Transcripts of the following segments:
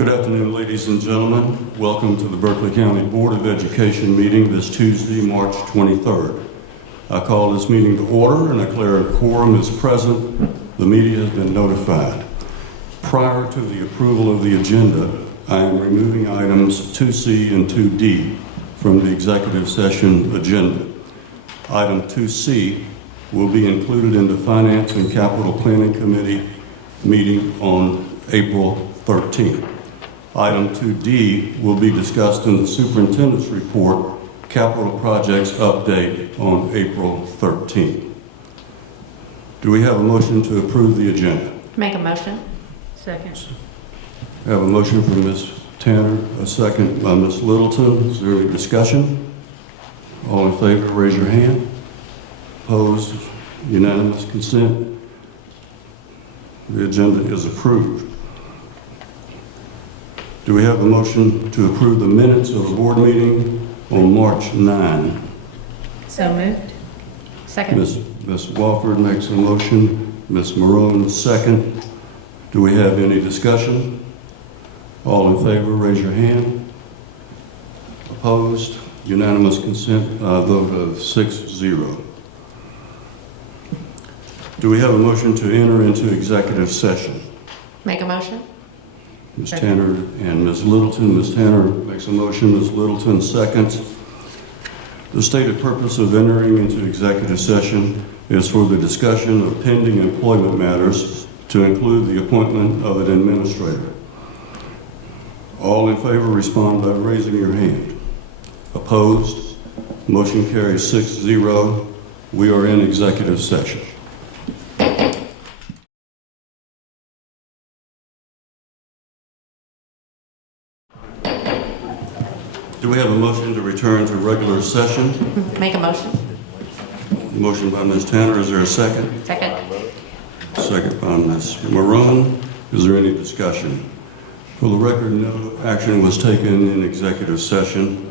Good afternoon, ladies and gentlemen. Welcome to the Berkeley County Board of Education meeting this Tuesday, March 23rd. I call this meeting to order and declare a quorum is present. The media has been notified. Prior to the approval of the agenda, I am removing items 2C and 2D from the executive session agenda. Item 2C will be included in the Finance and Capital Planning Committee meeting on April 13th. Item 2D will be discussed in the Superintendent's Report, Capital Projects Update on April 13th. Do we have a motion to approve the agenda? Make a motion. Second. I have a motion from Ms. Tanner, a second by Ms. Littleton. Is there any discussion? All in favor, raise your hand. Opposed? Unanimous consent. The agenda is approved. Do we have a motion to approve the minutes of the board meeting on March 9? So moved. Second. Ms. Wofford makes a motion. Ms. Marone, second. Do we have any discussion? All in favor, raise your hand. Opposed? Unanimous consent, vote of 6-0. Do we have a motion to enter into executive session? Make a motion. Ms. Tanner and Ms. Littleton. Ms. Tanner makes a motion, Ms. Littleton seconds. The stated purpose of entering into executive session is for the discussion of pending employment matters to include the appointment of an administrator. All in favor respond by raising your hand. Opposed? Motion carries 6-0. We are in executive session. Do we have a motion to return to regular session? Make a motion. Motion by Ms. Tanner. Is there a second? Second. Second by Ms. Marone. Is there any discussion? For the record, no action was taken in executive session.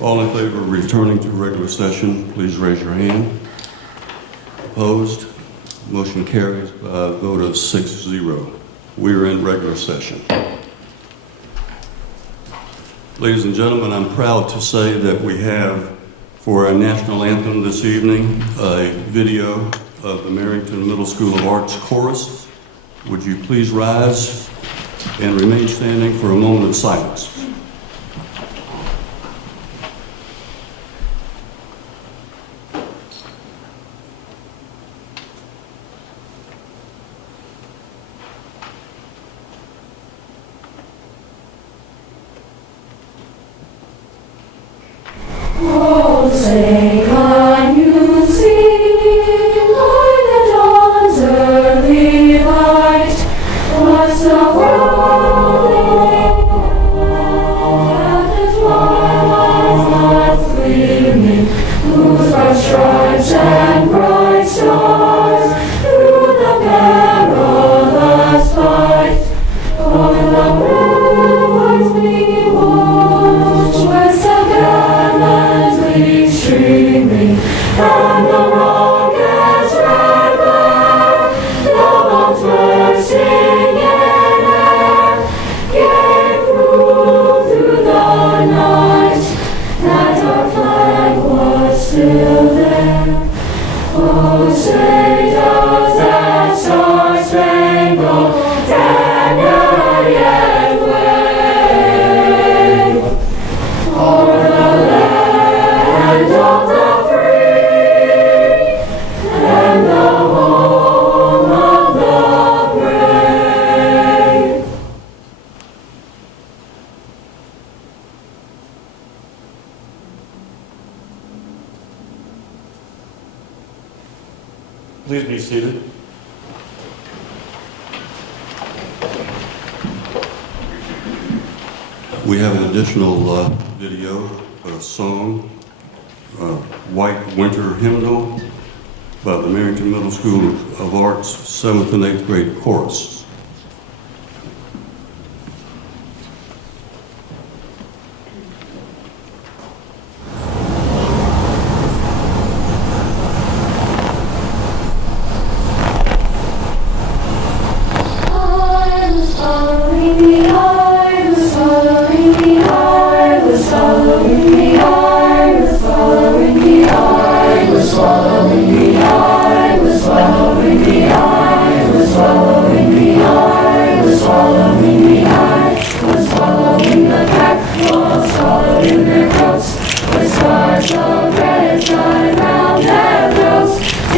All in favor of returning to regular session, please raise your hand. Opposed? Motion carries by a vote of 6-0. We are in regular session. Ladies and gentlemen, I'm proud to say that we have, for our national anthem this evening, a video of the Marrington Middle School of Arts Chorus. Would you please rise and remain standing for a moment of silence? Oh, say, can you see by the dawn's early light what's the world at the twilight's last gleaming, whose bright stripes and bright stars through the perilous fight o'er the ramparts we watch, where streaming, and the rocket's red glare, the bombs bursting in air, gave proof through the night that our flag was still there. Oh, say does that star-spangled banner yet wave o'er the land of the free and the home of the brave. Please be seated. We have an additional video, a song, White Winter Hymnal by the Marrington Middle School of Arts 7th and 8th grade chorus. I was following the eye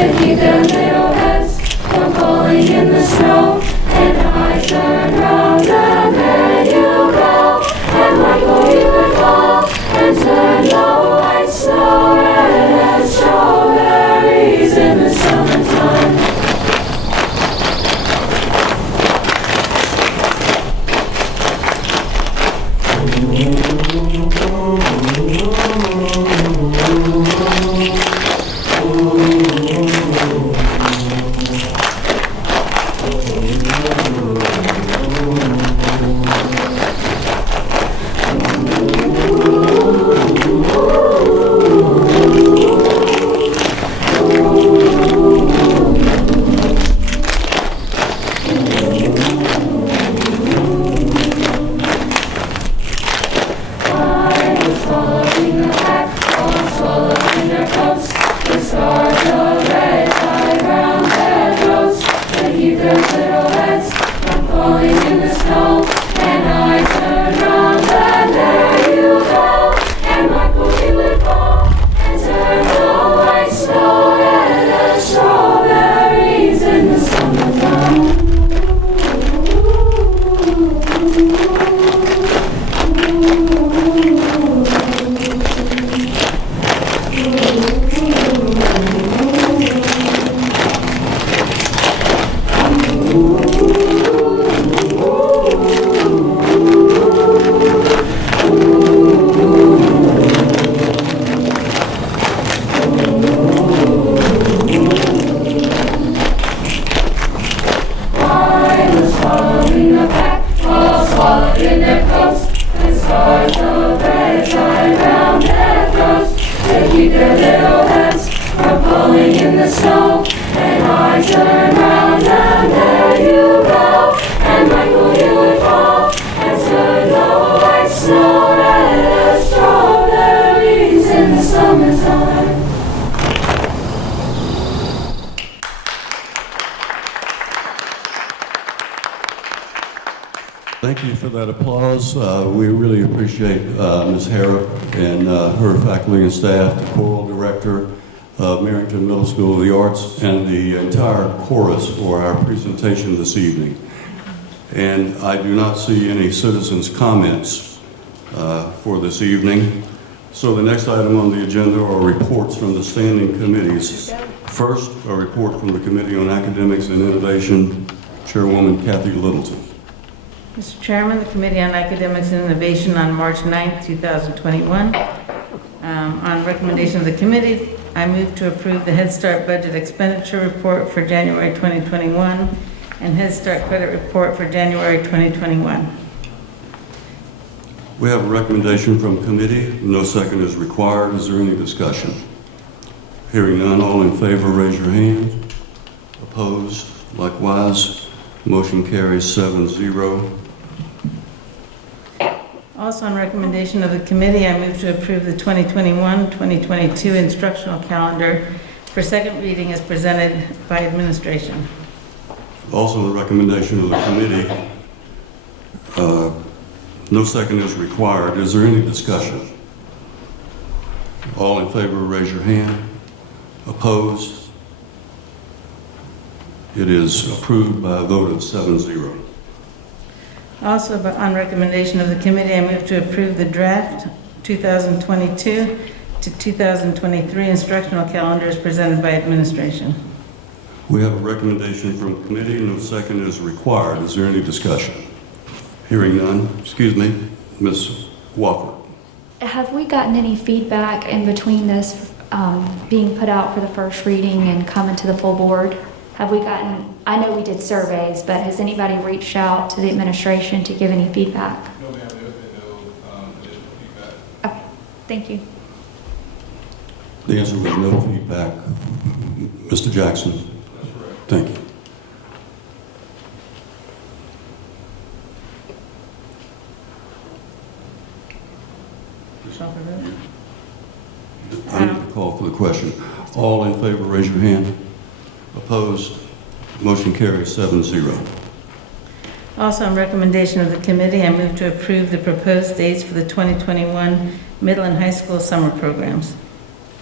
to keep their little heads from falling in the snow. And I turned round and there you go. And Michael, you would fall and turn the white snow red as strawberries in the summertime. Thank you for that applause. We really appreciate Ms. Harrop and her faculty and staff, the choral director of Merrington Middle School of the Arts, and the entire chorus for our presentation this evening. And I do not see any citizens' comments for this evening. So the next item on the agenda are reports from the standing committees. First, a report from the Committee on Academics and Innovation, Chairwoman Kathy Littleton. Mr. Chairman, the Committee on Academics and Innovation on March 9th, 2021. On recommendation of the committee, I move to approve the Head Start budget expenditure report for January 2021 and Head Start credit report for January 2021. We have a recommendation from committee. No second is required. Is there any discussion? Hearing none, all in favor, raise your hand. Opposed? Likewise. Motion carries 7-0. Also on recommendation of the committee, I move to approve the 2021-2022 instructional calendar for second reading as presented by administration. Also, the recommendation of the committee, no second is required. Is there any discussion? All in favor, raise your hand. Opposed? It is approved by a vote of 7-0. Also, on recommendation of the committee, I move to approve the draft 2022 to 2023 instructional calendar as presented by administration. We have a recommendation from committee. No second is required. Is there any discussion? Hearing none. Excuse me, Ms. Wofford. Have we gotten any feedback in between this being put out for the first reading and coming to the full board? Have we gotten, I know we did surveys, but has anybody reached out to the administration to give any feedback? No, ma'am, there has been no additional feedback. Okay, thank you. The answer was no feedback. Mr. Jackson. That's correct. Thank you. I need to call for the question. All in favor, raise your hand. Opposed? Motion carries 7-0. Also, on recommendation of the committee, I move to approve the proposed dates for the 2021 middle and high school summer programs.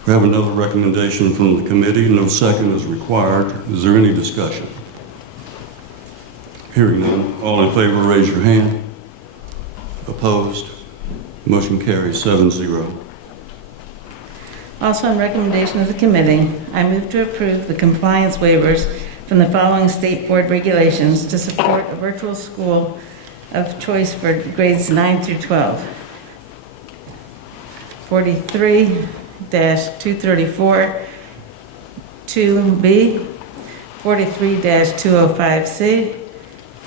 We have another recommendation from the committee. No second is required. Is there any discussion? Hearing none. All in favor, raise your hand. Opposed? Motion carries 7-0. Also on recommendation of the committee, I move to approve the compliance waivers from the following state board regulations to support a virtual school of choice for grades 9 through 12. 43-234 2B, 43-205C,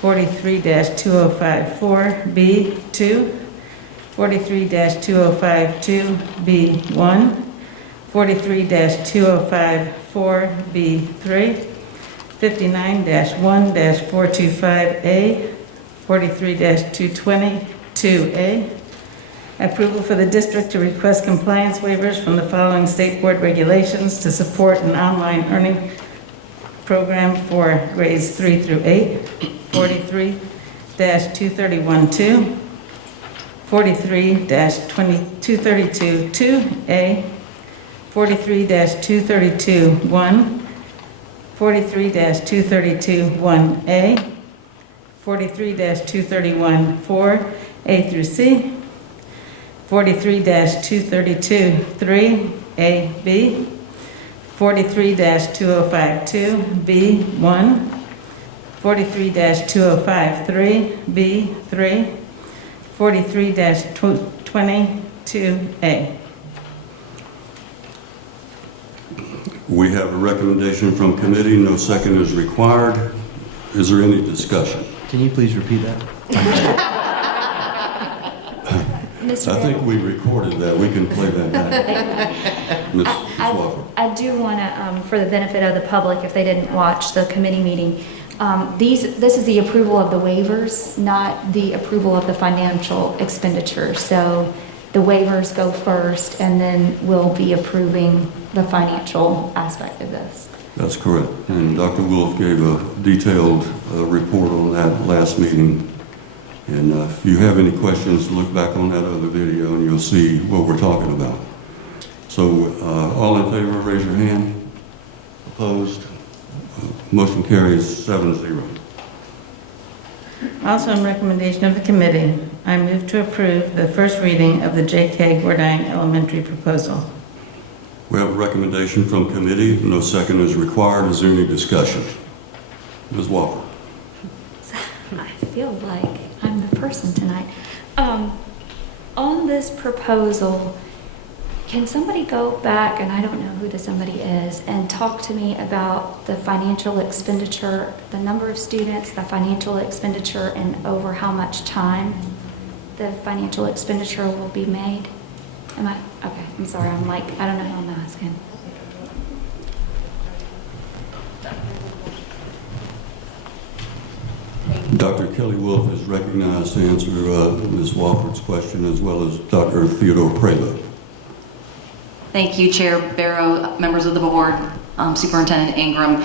43-2054B2, 43-2052B1, 43-2054B3, 59-1-425A, 43-222A. Approval for the district to request compliance waivers from the following state board regulations to support an online earning program for grades 3 through 8, 43-2312, 43-232-2A, 43-232-1, 43-232-1A, 43-231-4A through C, 43-232-3AB, 43-2052-B1, 43-2053-B3, 43-22A. We have a recommendation from committee. No second is required. Is there any discussion? Can you please repeat that? Mr. I think we recorded that. We can play that back. Ms. Swofford. I do want to, for the benefit of the public, if they didn't watch the committee meeting, this is the approval of the waivers, not the approval of the financial expenditure. So the waivers go first, and then we'll be approving the financial aspect of this. That's correct. And Dr. Wolf gave a detailed report on that last meeting. And if you have any questions, look back on that other video and you'll see what we're talking about. So all in favor, raise your hand. Opposed? Motion carries 7-0. Also on recommendation of the committee, I move to approve the first reading of the J.K. Gordine Elementary proposal. We have a recommendation from committee. No second is required. Is there any discussion? Ms. Walker. I feel like I'm the person tonight. On this proposal, can somebody go back, and I don't know who the somebody is, and talk to me about the financial expenditure, the number of students, the financial expenditure, and over how much time the financial expenditure will be made? Am I, okay, I'm sorry, I'm like, I don't know who I'm asking. Dr. Kelly Wolf is recognized to answer Ms. Walford's question, as well as Dr. Theodore Prelo. Thank you, Chair Barrow, members of the board, Superintendent Ingram.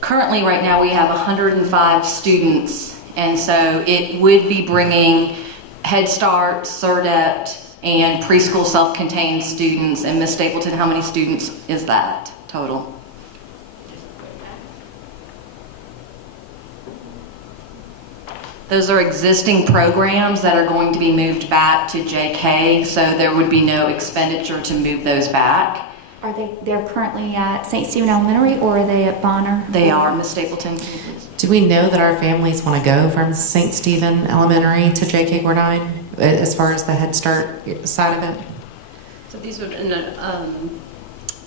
Currently, right now, we have 105 students, and so it would be bringing Head Start, CERDEPT, and preschool self-contained students. And Ms. Stapleton, how many students is that total? Those are existing programs that are going to be moved back to JK, so there would be no expenditure to move those back. Are they're currently at St. Stephen Elementary, or are they at Bonner? They are. Ms. Stapleton, can you please? Do we know that our families want to go from St. Stephen Elementary to J.K. Gordine as far as the Head Start side of it? So these would,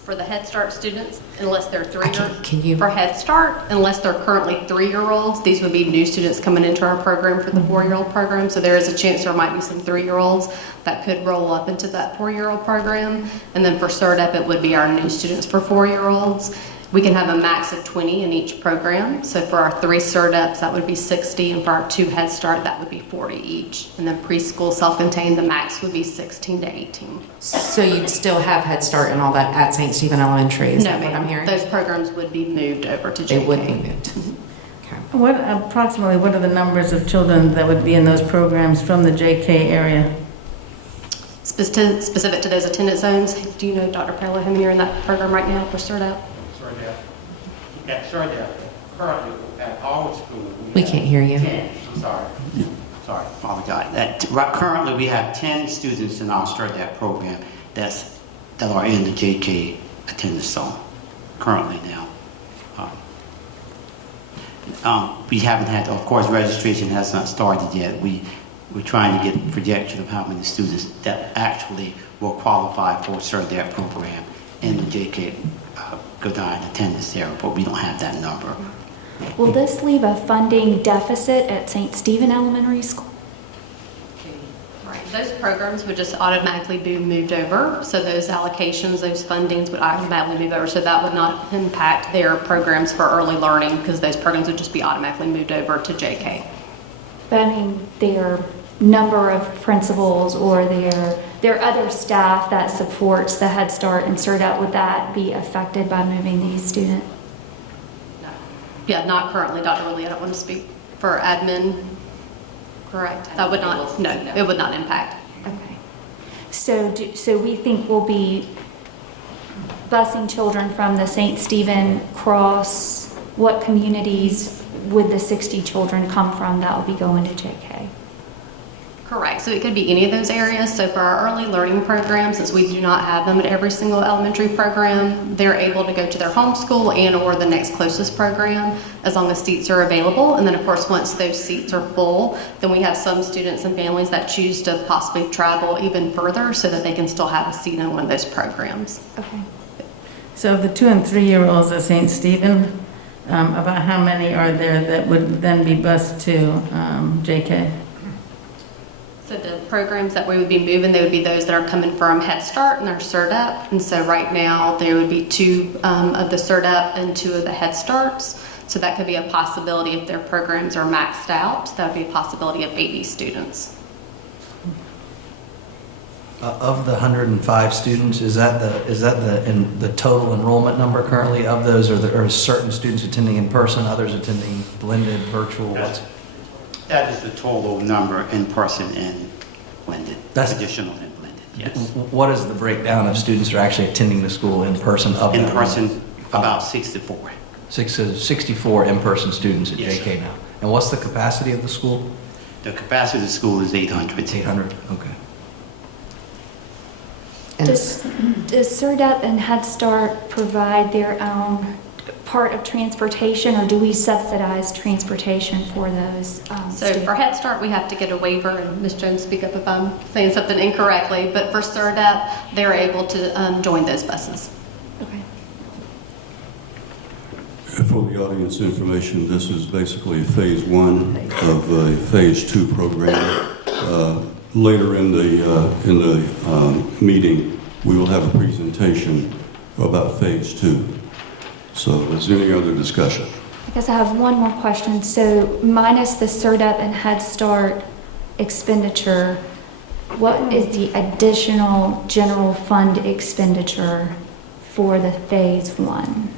for the Head Start students, unless they're Can you? for Head Start, unless they're currently 3-year-olds, these would be new students coming into our program for the 4-year-old program. So there is a chance there might be some 3-year-olds that could roll up into that 4-year-old program. And then for CERDEP, it would be our new students for 4-year-olds. We can have a max of 20 in each program. So for our 3 CERDEPs, that would be 60, and for our 2 Head Start, that would be 40 each. And then preschool self-contained, the max would be 16 to 18. So you'd still have Head Start and all that at St. Stephen Elementary, is No, that what I'm ma'am. hearing? Those programs would be moved over to JK. It would be moved. Okay. What are the numbers of children that would be in those programs from the J.K. area? specific to those attendance zones. Do you know, Dr. Paolo, how many are in that program right now for CERDAP? Sorry, currently at our school. We have can't hear you. 10, I'm sorry. Sorry, apologize. Currently, we have 10 students in our START program that are in the JK attendance zone currently now. We haven't had, of course, registration has not started yet. We're trying to get a projection of how many students that actually will qualify for CERDAP program in the JK Godine attendance area, but we don't have that number. Will this leave a funding deficit at St. Stephen Elementary School? Right, those programs would just automatically be moved over. So those allocations, those fundings would automatically move over. So that would not impact their programs for early learning because those programs would just be automatically moved over to JK. But I mean, their number of principals or their other staff that supports the Head Start and CERDAP, would that be affected by moving these students? Yeah, not currently, Dr. Woodley. I don't want to speak for admin. Correct. That would not, no, it would not impact. Okay. So we think we'll be busing children from the St. Stephen Cross. What communities would the 60 children come from that will be going to JK? Correct. So it could be any of those areas. So for our early learning programs, since we do not have them at every single elementary program, they're able to go to their home school and or the next closest program as long as seats are available. And then of course, once those seats are full, then we have some students and families that choose to possibly travel even further so that they can still have a seat in one of those programs. Okay. So the 2 and 3-year-olds at St. Stephen, about how many are there that would then be bused to JK? So the programs that we would be moving, they would be those that are coming from Head Start and their CERDAP. And so right now, there would be 2 of the CERDAP and 2 of the Head Starts. So that could be a possibility if their programs are maxed out. That would be a possibility of 80 students. Of the 105 students, is that the total enrollment number currently of those, or are certain students attending in person, others attending blended, virtual? That is the total number in person and blended, That's- additional and blended, yes. What is the breakdown of students who are actually attending the school in person of In that? person, about 64. 64 in-person students at Yes, JK sir. now. And what's the capacity of the school? The capacity of the school is 800. It's 800, okay. And Does CERDAP and Head Start provide their own part of transportation, or do we subsidize transportation for those So students? for Head Start, we have to get a waiver, and Ms. Jones, speak up if I'm saying something incorrectly, but for CERDAP, they're able to join those buses. Okay. For the audience information, this is basically phase 1 of a phase 2 program. Later in the meeting, we will have a presentation about phase 2. So is there any other discussion? I guess I have one more question. So minus the CERDAP and Head Start expenditure, what is the additional general fund expenditure for the phase 1?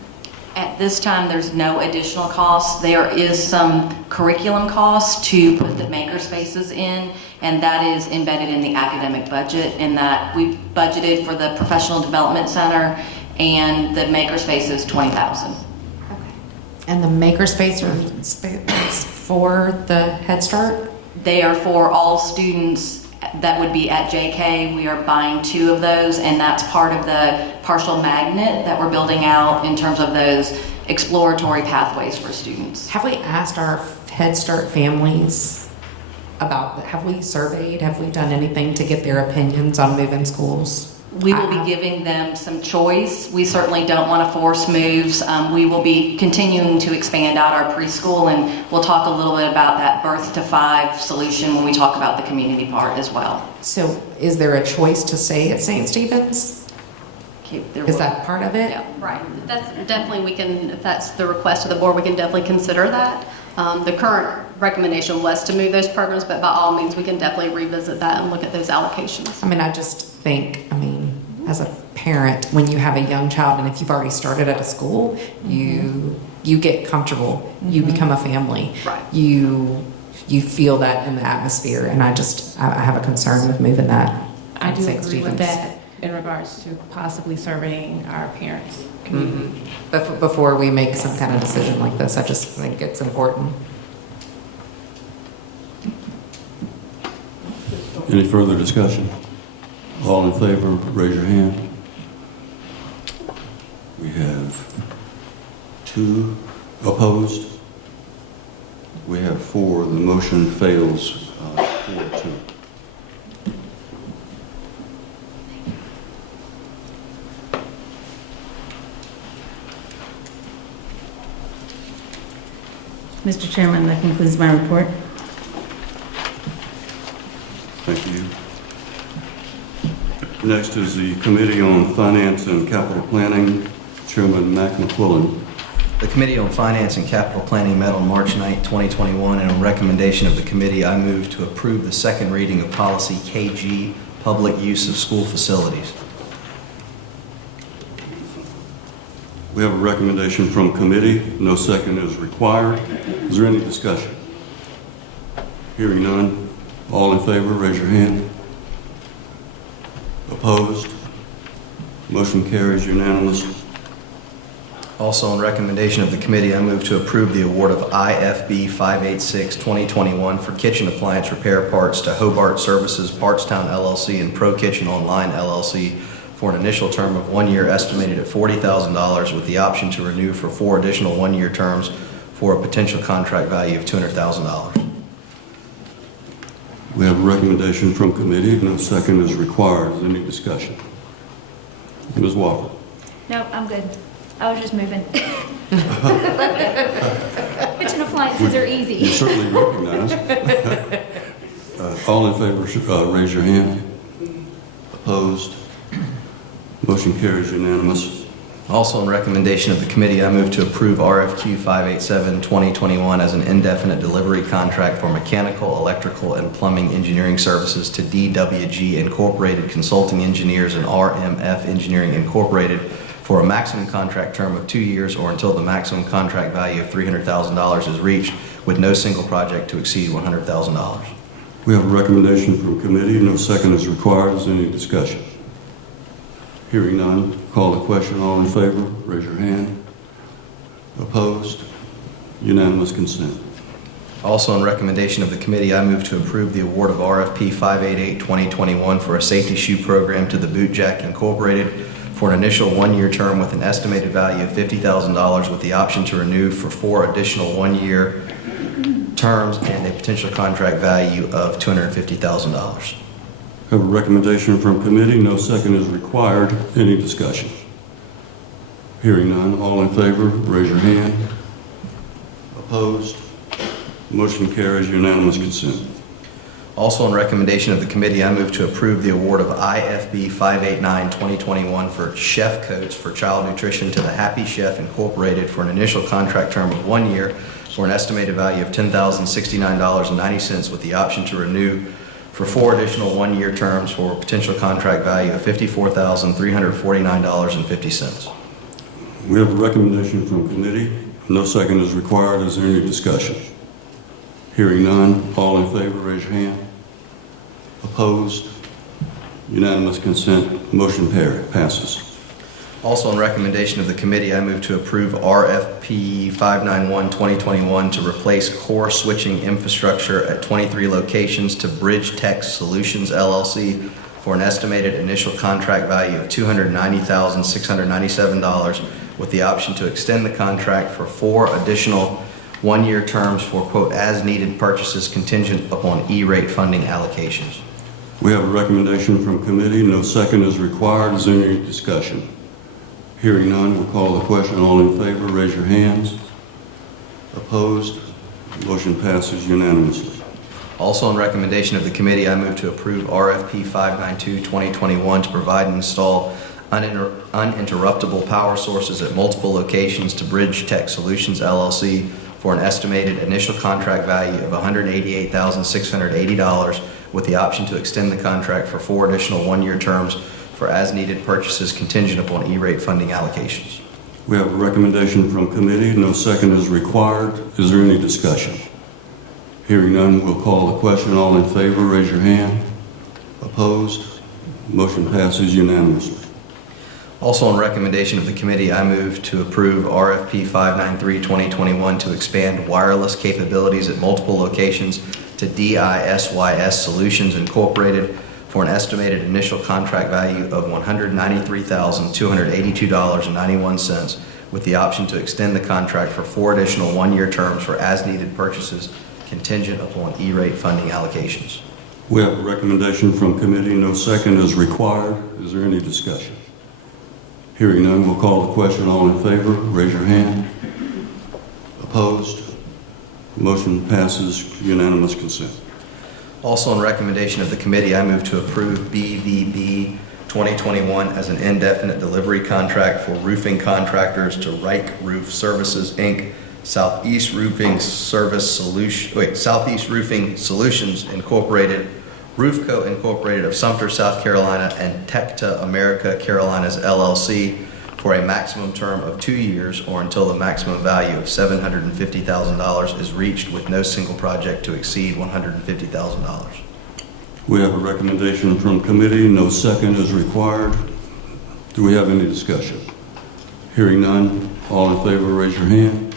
At this time, there's no additional costs. There is some curriculum costs to put the makerspaces in, and that is embedded in the academic budget, in that we budgeted for the professional development center, and the makerspace is $20,000. Okay. And the makerspace is for the Head Start? They are for all students that would be at JK. We are buying 2 of those, and that's part of the partial magnet that we're building out in terms of those exploratory pathways for students. Have we asked our Head Start families about, have we surveyed, have we done anything to get their opinions on moving schools? We will be giving them some choice. We certainly don't want to force moves. We will be continuing to expand out our preschool, and we'll talk a little bit about that birth to 5 solution when we talk about the community part as well. So is there a choice to stay at St. Stephen's? Is that part of it? Yeah, right. That's definitely, we can, if that's the request of the board, we can definitely consider that. The current recommendation was to move those programs, but by all means, we can definitely revisit that and look at those allocations. I mean, I just think, as a parent, when you have a young child, and if you've already started at a school, you get comfortable, you become a family. Right. You feel that in the atmosphere, and I have a concern with moving that. I do St. agree with Stephen's. that in regards to possibly surveying our parents' community. Before we make some kind of decision like this, I just think it's important. Any further discussion? All in favor, raise your hand. We have 2 opposed. We have 4. The motion fails 4-2. Mr. Chairman, that concludes my report. Thank you. Next is the Committee on Finance and Capital Planning, Chairman Mac McQuillan. The Committee on Finance and Capital Planning met on March 9, 2021, and on recommendation of the committee, I move to approve the second reading of Policy KG, Public Use of School Facilities. We have a recommendation from committee. No second is required. Is there any discussion? Hearing none. All in favor, raise your hand. Opposed? Motion carries unanimous. Also, on recommendation of the committee, I move to approve the award of IFB 586-2021 for kitchen appliance repair parts to Hobart Services, Partstown LLC, and Pro Kitchen Online LLC for an initial term of 1 year estimated at $40,000 with the option to renew for 4 additional 1-year terms for a potential contract value of $200,000. We have a recommendation from committee. No second is required. Is there any discussion? Ms. Walker. No, I'm good. I was just moving. Kitchen appliances are You easy. certainly recognize. All in favor, raise your hand. Opposed? Motion carries unanimous. Also, on recommendation of the committee, I move to approve RFQ 587-2021 as an indefinite delivery contract for mechanical, electrical, and plumbing engineering services to DWG Incorporated Consulting Engineers and RMF Engineering Incorporated for a maximum contract term of 2 years or until the maximum contract value of $300,000 is reached, with no single project to exceed $100,000. We have a recommendation from committee. No second is required. Is there any discussion? Hearing none, call the question. All in favor, raise your hand. Opposed? Unanimous consent. Also, on recommendation of the committee, I move to approve the award of RFP 588-2021 for a safety shoe program to the Boot Jack Incorporated for an initial 1-year term with an estimated value of $50,000 with the option to renew for 4 additional 1-year terms and a potential contract value of $250,000. Have a recommendation from committee. No second is required. Any discussion? Hearing none, all in favor, raise your hand. Opposed? Motion carries unanimous consent. Also, on recommendation of the committee, I move to approve the award of IFB 589-2021 for chef coats for child nutrition to the Happy Chef Incorporated for an initial contract term of 1 year for an estimated value of $10,069.90 with the option to renew for 4 additional 1-year terms for a potential contract value of $54,349.50. We have a recommendation from committee. No second is required. Is there any discussion? Hearing none, all in favor, raise your hand. Opposed? Unanimous consent. Motion passes. Also, on recommendation of the committee, I move to approve RFP 591-2021 to replace core switching infrastructure at 23 locations to Bridge Tech Solutions LLC for an estimated initial contract value of $290,697 with the option to extend the contract for 4 additional 1-year terms for, quote, as-needed purchases contingent upon E-rate funding allocations. We have a recommendation from committee. No second is required. Is there any discussion? Hearing none, we'll call the question. All in favor, raise your hands. Opposed? Motion passes unanimously. Also, on recommendation of the committee, I move to approve RFP 592-2021 to provide and install uninterruptible power sources at multiple locations to Bridge Tech Solutions LLC for an estimated initial contract value of $188,680 with the option to extend the contract for 4 additional 1-year terms for as-needed purchases contingent upon E-rate funding allocations. We have a recommendation from committee. No second is required. Is there any discussion? Hearing none, we'll call the question. All in favor, raise your hand. Opposed? Motion passes unanimously. Also, on recommendation of the committee, I move to approve RFP 593-2021 to expand wireless capabilities at multiple locations to DISYS Solutions Incorporated for an estimated initial contract value of $193,282.91, with the option to extend the contract for 4 additional one-year terms for as-needed purchases contingent upon E-rate funding allocations. We have a recommendation from committee. No second is required. Is there any discussion? Hearing none, we'll call the question. All in favor, raise your hand. Opposed? Motion passes unanimous consent. Also, on recommendation of the committee, I move to approve BVB 2021 as an indefinite delivery contract for roofing contractors to Reich Roof Services, Inc., Southeast Roofing Solutions Incorporated, Roofco Incorporated of Sumter, South Carolina, and Tecta America Carolinas LLC for a maximum term of 2 years or until the maximum value of $750,000 is reached, with no single project to exceed $150,000. We have a recommendation from committee. No second is required. Do we have any discussion? Hearing none, all in favor, raise your hand.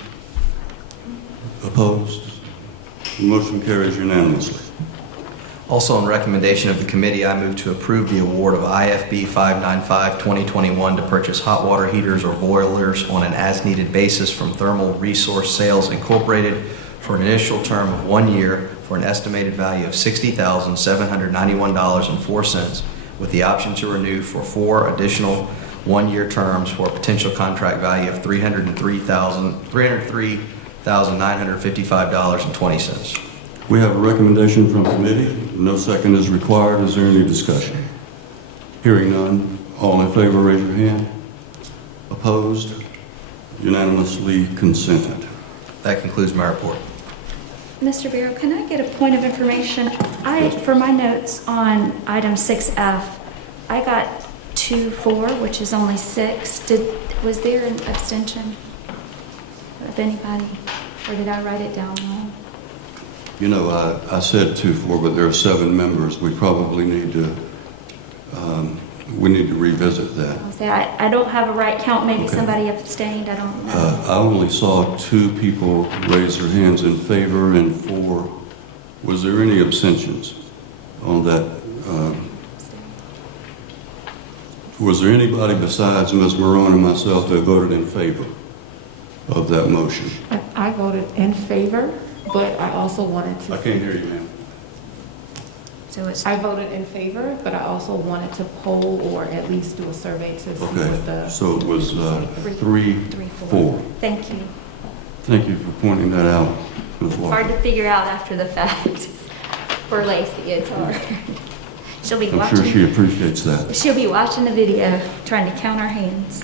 Opposed? The motion carries unanimously. Also, on recommendation of the committee, I move to approve the award of IFB 595-2021 to purchase hot water heaters or boilers on an as-needed basis from Thermal Resource Sales Incorporated for an initial term of 1 year for an estimated value of $60,791.04, with the option to renew for 4 additional one-year terms for a potential contract value of $303,955.20. We have a recommendation from committee. No second is required. Is there any discussion? Hearing none, all in favor, raise your hand. Opposed? Unanimously consented. That concludes my report. Mr. Barrow, can I get a point of information? For my notes on item 6F, I got 2-4, which is only 6. Was there an abstention of anybody, or did I write it down wrong? You know, I said 2-4, but there are 7 members. We probably need to, revisit that. I'll say I don't have a right count. Maybe Okay. somebody abstained. I don't know. I only saw 2 people raise their hands in favor and 4. Was there any abstentions on that? Was there anybody besides Ms. Marone and myself that voted in favor of that motion? I voted in favor, but I also wanted to. I can't hear you, ma'am. So it's I voted in favor, but I also wanted to poll or at least do a survey to see what Okay, the. so it was 3-4. 3-4. Thank you. Thank you for pointing that out, Ms. Walker. Hard to figure out after the fact. For Lacey, it's hard. She'll be I'm watching. sure she appreciates that. She'll be watching the video, trying to count our hands.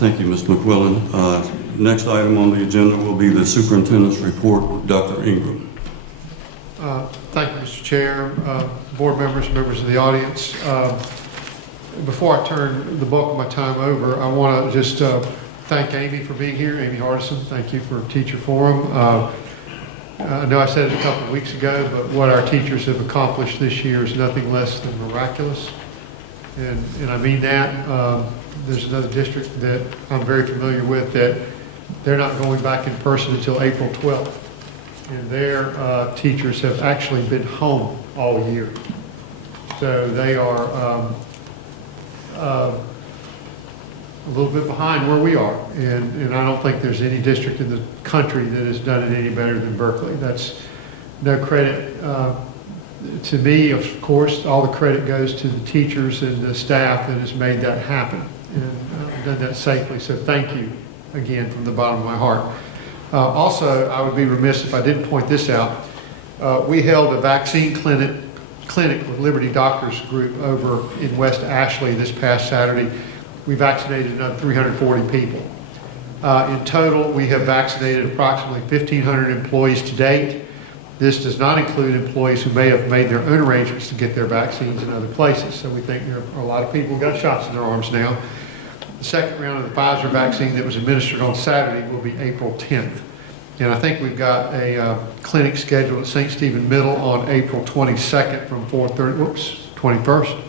Thank you, Ms. McQuillan. Next item on the agenda will be the superintendent's report. Dr. Ingram. Thank you, Mr. Chair, board members, members of the audience. Before I turn the bulk of my time over, I want to just thank Amy for being here, Amy Hardison. Thank you for Teacher Forum. I know I said it a couple of weeks ago, but what our teachers have accomplished this year is nothing less than miraculous. And I mean that. There's another district that I'm very familiar with that they're not going back in person until April 12th. And their teachers have actually been home all year. So they are a little bit behind where we are. And I don't think there's any district in the country that has done it any better than Berkeley. That's no credit to me, of course. All the credit goes to the teachers and the staff that has made that happen and done that safely. So thank you again from the bottom of my heart. Also, I would be remiss if I didn't point this out. We held a vaccine clinic with Liberty Doctors Group over in West Ashley this past Saturday. We vaccinated another 340 people. In total, we have vaccinated approximately 1,500 employees to date. This does not include employees who may have made their own arrangements to get their vaccines in other places. So we think there are a lot of people who got shots in their arms now. The second round of the Pfizer vaccine that was administered on Saturday will be April 10th. And I think we've got a clinic scheduled at St. Stephen Middle on April 22nd from 21st?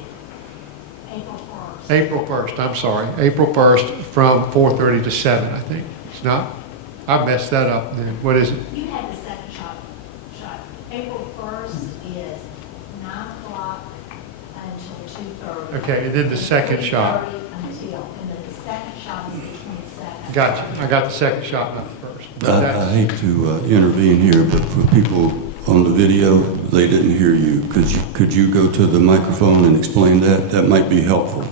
April 1st, I'm sorry. April 1st from 4:30 to 7, I think. It's not? I messed that up then. What is it? You had the second shot. April 1st is 9 o'clock until 2:30. Okay, and then the second shot. 2:30 until, and then the second shot is the 22nd. Gotcha. I got the second shot, not the first. But I that's- hate to intervene here, but for people on the video, they didn't hear you. Could you go to the microphone and explain that? That might be helpful.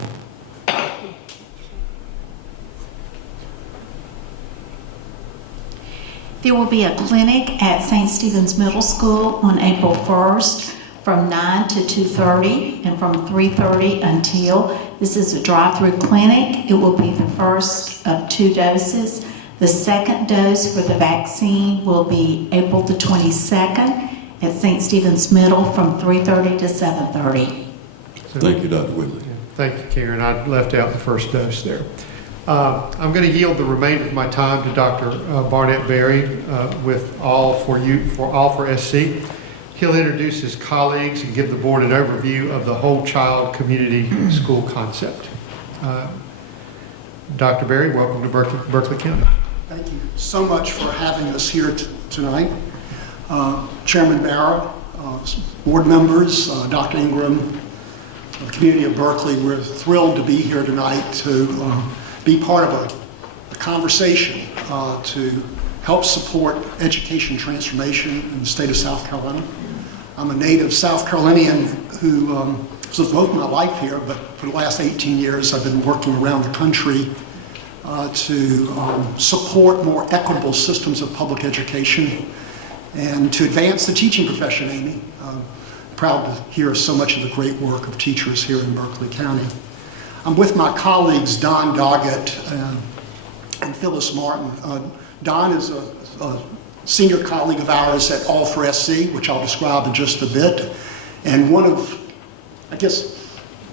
There will be a clinic at St. Stephen's Middle School on April 1st from 9 to 2:30 and from 3:30 until. This is a drive-through clinic. It will be the first of 2 doses. The second dose for the vaccine will be April the 22nd at St. Stephen's Middle from 3:30 to 7:30. Thank you, Dr. Whitley. Thank you, Karen. I left out the first dose there. I'm going to yield the remainder of my time to Dr. Barnett Berry with All for SC. He'll introduce his colleagues and give the board an overview of the whole child community school concept. Dr. Berry, welcome to Berkeley County. Thank you so much for having us here tonight. Chairman Barrow, board members, Dr. Ingram, the community of Berkeley, we're thrilled to be here tonight to be part of a conversation to help support education transformation in the state of South Carolina. I'm a native South Carolinian who lived most of my life here, but for the last 18 years I've been working around the country to support more equitable systems of public education and to advance the teaching profession, Amy. Proud to hear so much of the great work of teachers here in Berkeley County. I'm with my colleagues Don Doggett and Phyllis Martin. Don is a senior colleague of ours at All for SC, which I'll describe in just a bit, and one of, I guess,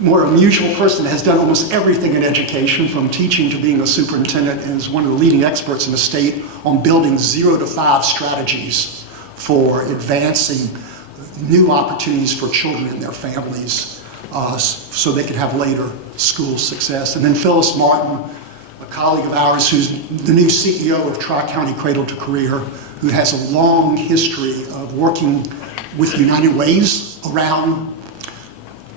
more unusual person that has done almost everything in education, from teaching to being a superintendent, and is one of the leading experts in the state on building 0 to 5 strategies for advancing new opportunities for children and their families so they could have later school success. And then Phyllis Martin, a colleague of ours who's the new CEO of Tri-County Cradle to Career, who has a long history of working with United Ways around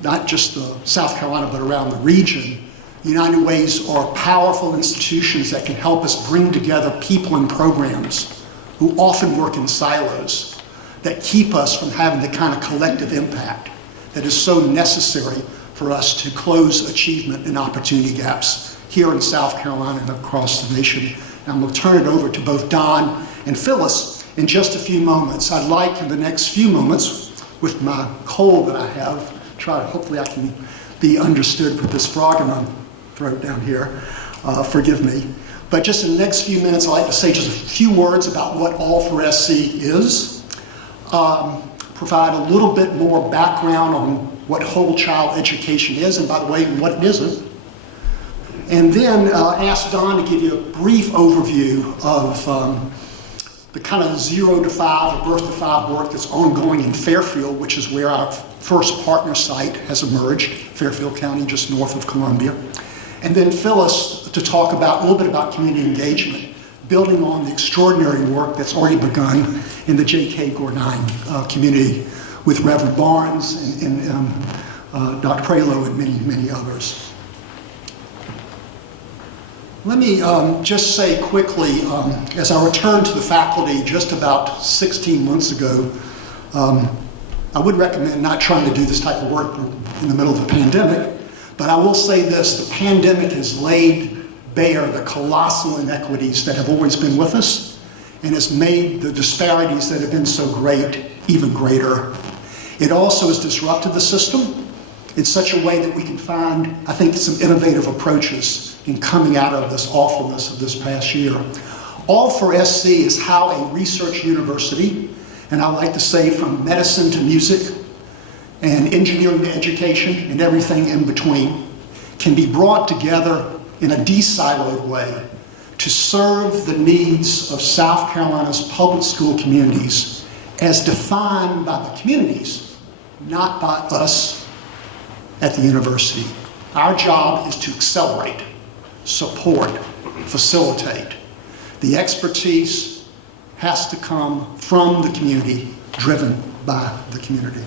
not just the South Carolina, but around the region. United Ways are powerful institutions that can help us bring together people and programs who often work in silos that keep us from having the kind of collective impact that is so necessary for us to close achievement and opportunity gaps here in South Carolina and across the nation. And I'm going to turn it over to both Don and Phyllis in just a few moments. I'd like in the next few moments, with my cold that I have, hopefully I can be understood with this frog in my throat down here. Forgive me. But just in the next few minutes, I'd like to say just a few words about what All for SC is. Provide a little bit more background on what whole child education is, and by the way, what it isn't. And then ask Don to give you a brief overview of the kind of 0 to 5 or birth to 5 work that's ongoing in Fairfield, which is where our first partner site has emerged, Fairfield County, just north of Columbia. And then Phyllis to talk about a little bit about community engagement, building on the extraordinary work that's already begun in the J.K. Gourdine community with Reverend Barnes and Dr. Pralo and many, many others. Let me just say quickly, as I returned to the faculty just about 16 months ago, I would recommend not trying to do this type of work in the middle of the pandemic, but I will say this: the pandemic has laid bare the colossal inequities that have always been with us and has made the disparities that have been so great even greater. It also has disrupted the system in such a way that we can find, I think, some innovative approaches in coming out of this awfulness of this past year. All for SC is how a research university, and I like to say from medicine to music and engineering to education and everything in between, can be brought together in a de-siloed way to serve the needs of South Carolina's public school communities as defined by the communities, not by us at the university. Our job is to accelerate, support, facilitate. The expertise has to come from the community, driven by the community.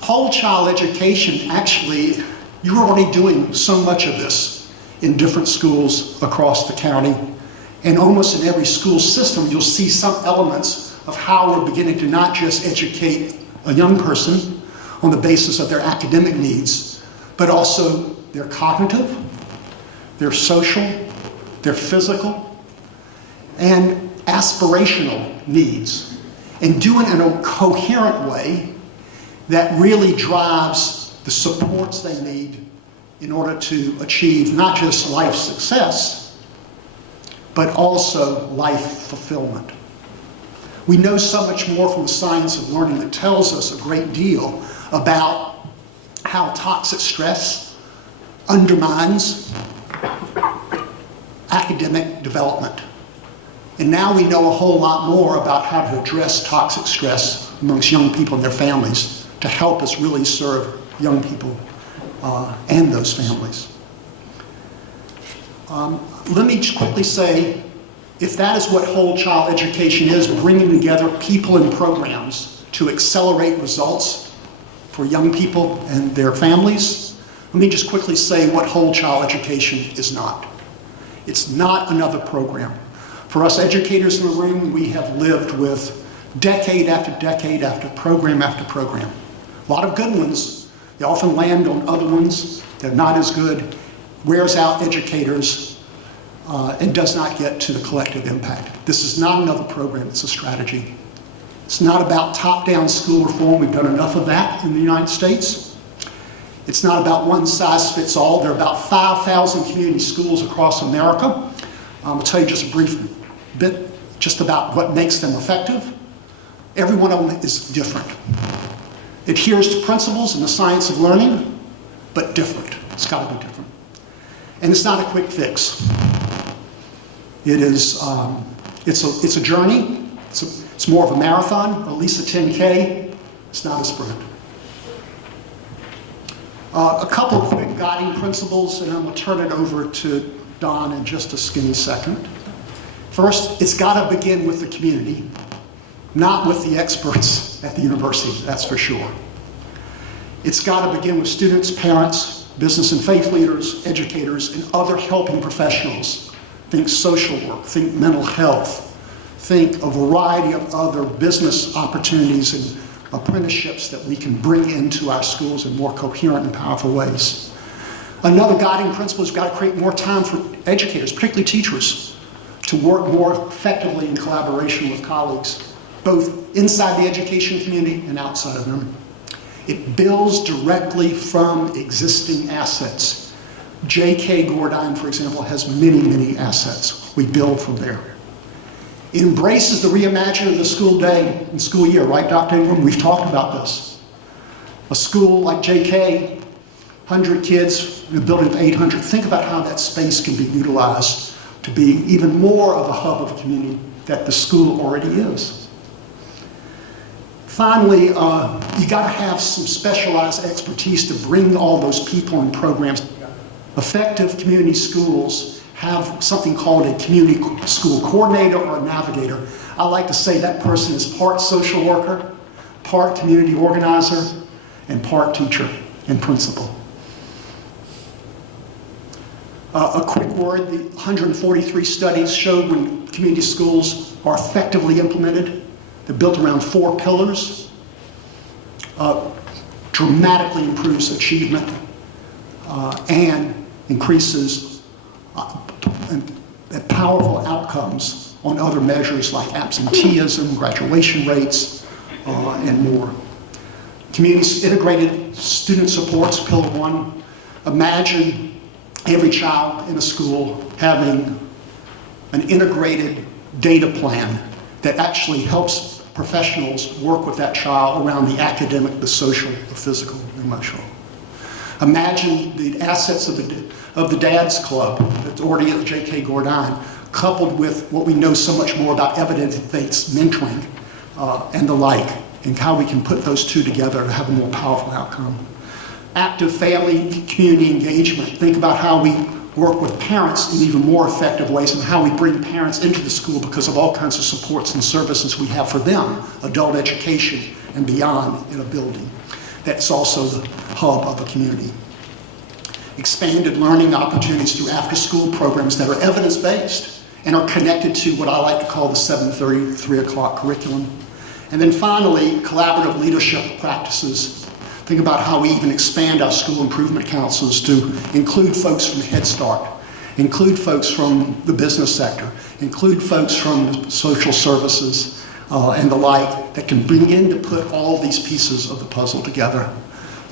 Whole child education, actually, you're already doing so much of this in different schools across the county. And almost in every school system, you'll see some elements of how we're beginning to not just educate a young person on the basis of their academic needs, but also their cognitive, their social, their physical, and aspirational needs, and do it in a coherent way that really drives the supports they need in order to achieve not just life success, but also life fulfillment. We know so much more from the science of learning that tells us a great deal about how toxic stress undermines academic development. And now we know a whole lot more about how to address toxic stress amongst young people and their families to help us really serve young people and those families. Let me just quickly say, if that is what whole child education is, bringing together people and programs to accelerate results for young people and their families, let me just quickly say what whole child education is not. It's not another program. For us educators in the room, we have lived with decade after decade after program. A lot of good ones. They often land on other ones. They're not as good. Wears out educators and does not get to the collective impact. This is not another program. It's a strategy. It's not about top-down school reform. We've done enough of that in the United States. It's not about one size fits all. There are about 5,000 community schools across America. I'll tell you just a brief bit just about what makes them effective. Every one of them is different. Adheres to principles in the science of learning, but different. It's got to be different. And it's not a quick fix. It is, it's a journey. It's more of a marathon, at least a 10K. It's not a sprint. A couple of quick guiding principles, and I'm going to turn it over to Don in just a skinny second. First, it's got to begin with the community, not with the experts at the university, that's for sure. It's got to begin with students, parents, business and faith leaders, educators, and other helping professionals. Think social work, think mental health, think a variety of other business opportunities and apprenticeships that we can bring into our schools in more coherent and powerful ways. Another guiding principle is we've got to create more time for educators, particularly teachers, to work more effectively in collaboration with colleagues, both inside the education community and outside of them. It builds directly from existing assets. J.K. Gordine, for example, has many, many assets. We build from there. It embraces the reimagining of the school day and school year, right, Dr. Ingram? We've talked about this. A school like J.K., 100 kids in a building of 800, think about how that space can be utilized to be even more of a hub of community that the school already is. Finally, you got to have some specialized expertise to bring all those people and programs together. Effective community schools have something called a community school coordinator or a navigator. I like to say that person is part social worker, part community organizer, and part teacher and principal. A quick word, the 143 studies showed when community schools are effectively implemented, they're built around 4 pillars, dramatically improves achievement and increases powerful outcomes on other measures like absenteeism, graduation rates, and more. Community integrated student supports, pillar 1. Imagine every child in a school having an integrated data plan that actually helps professionals work with that child around the academic, the social, the physical, the emotional. Imagine the assets of the Dad's Club that's already at J.K. Gordine, coupled with what we know so much more about evidence-based mentoring and the like, and how we can put those two together to have a more powerful outcome. Active family community engagement. Think about how we work with parents in even more effective ways and how we bring parents into the school because of all kinds of supports and services we have for them, adult education and beyond in a building. That's also the hub of a community. Expanded learning opportunities through after-school programs that are evidence-based and are connected to what I like to call the 7:30, 3 o'clock curriculum. And then finally, collaborative leadership practices. Think about how we even expand our school improvement councils to include folks from Head Start, include folks from the business sector, include folks from social services and the like that can begin to put all these pieces of the puzzle together.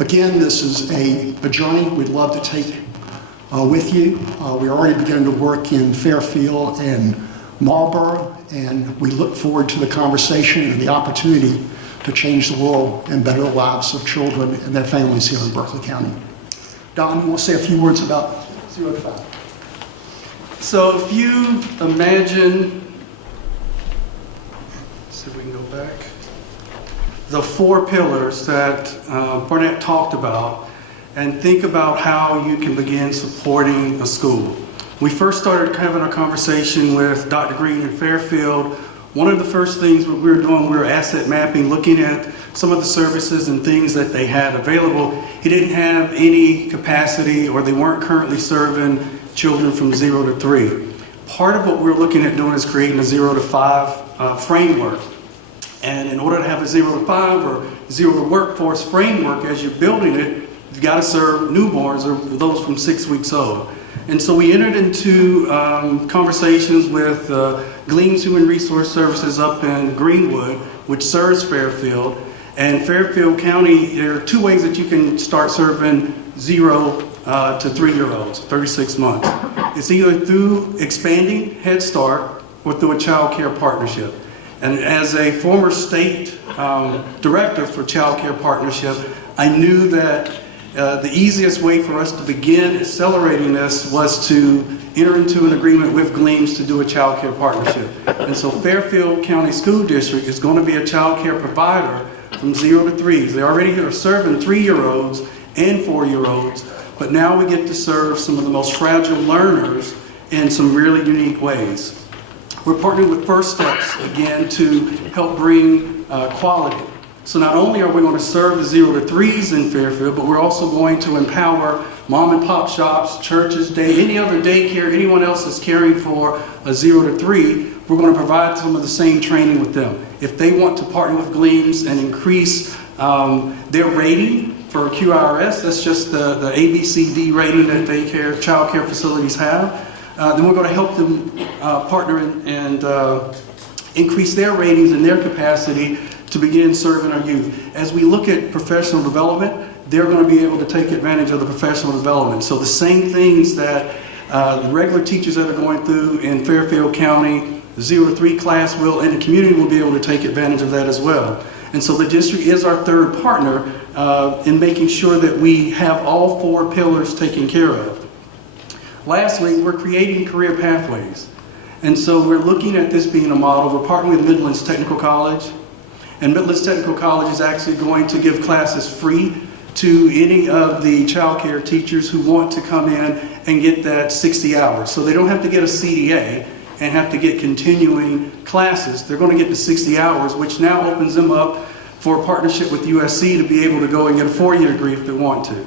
Again, this is a journey we'd love to take with you. We're already beginning to work in Fairfield and Marlborough, and we look forward to the conversation and the opportunity to change the world and better the lives of children and their families here in Berkeley County. Don, you want to say a few words about 0 to 5? So if you imagine, let's see if we can go back, the 4 pillars that Barnett talked about, and think about how you can begin supporting a school. We first started having a conversation with Dr. Green in Fairfield. One of the first things we were doing, we were asset mapping, looking at some of the services and things that they had available. He didn't have any capacity, or they weren't currently serving children from 0 to 3. Part of what we're looking at doing is creating a 0 to 5 framework. And in order to have a 0 to 5 or 0 to workforce framework, as you're building it, you've got to serve newborns or those from 6 weeks old. And so we entered into conversations with Gleams Human Resource Services up in Greenwood, which serves Fairfield. And Fairfield County, there are 2 ways that you can start serving 0 to 3-year-olds, 36 months. It's either through expanding Head Start or through a child care partnership. And as a former state director for Child Care Partnership, I knew that the easiest way for us to begin accelerating this was to enter into an agreement with Gleams to do a child care partnership. And so Fairfield County School District is going to be a child care provider from 0 to 3s. They already are serving 3-year-olds and 4-year-olds, but now we get to serve some of the most fragile learners in some really unique ways. We're partnering with First Steps, again, to help bring quality. So not only are we going to serve the 0 to 3s in Fairfield, but we're also going to empower mom and pop shops, churches, any other daycare, anyone else that's caring for a 0 to 3, we're going to provide some of the same training with them. If they want to partner with Gleams and increase their rating for QRS, that's just the ABCD rating that child care facilities have, then we're going to help them partner and increase their ratings and their capacity to begin serving our youth. As we look at professional development, they're going to be able to take advantage of the professional development. So the same things that the regular teachers that are going through in Fairfield County, the 0 to 3 class will, and the community will be able to take advantage of that as well. And so the district is our third partner in making sure that we have all 4 pillars taken care of. Lastly, we're creating career pathways. And so we're looking at this being a model. We're partnering with Midlands Technical College. And Midlands Technical College is actually going to give classes free to any of the child care teachers who want to come in and get that 60 hours. So they don't have to get a CDA and have to get continuing classes. They're going to get the 60 hours, which now opens them up for a partnership with USC to be able to go and get a 4-year degree if they want to.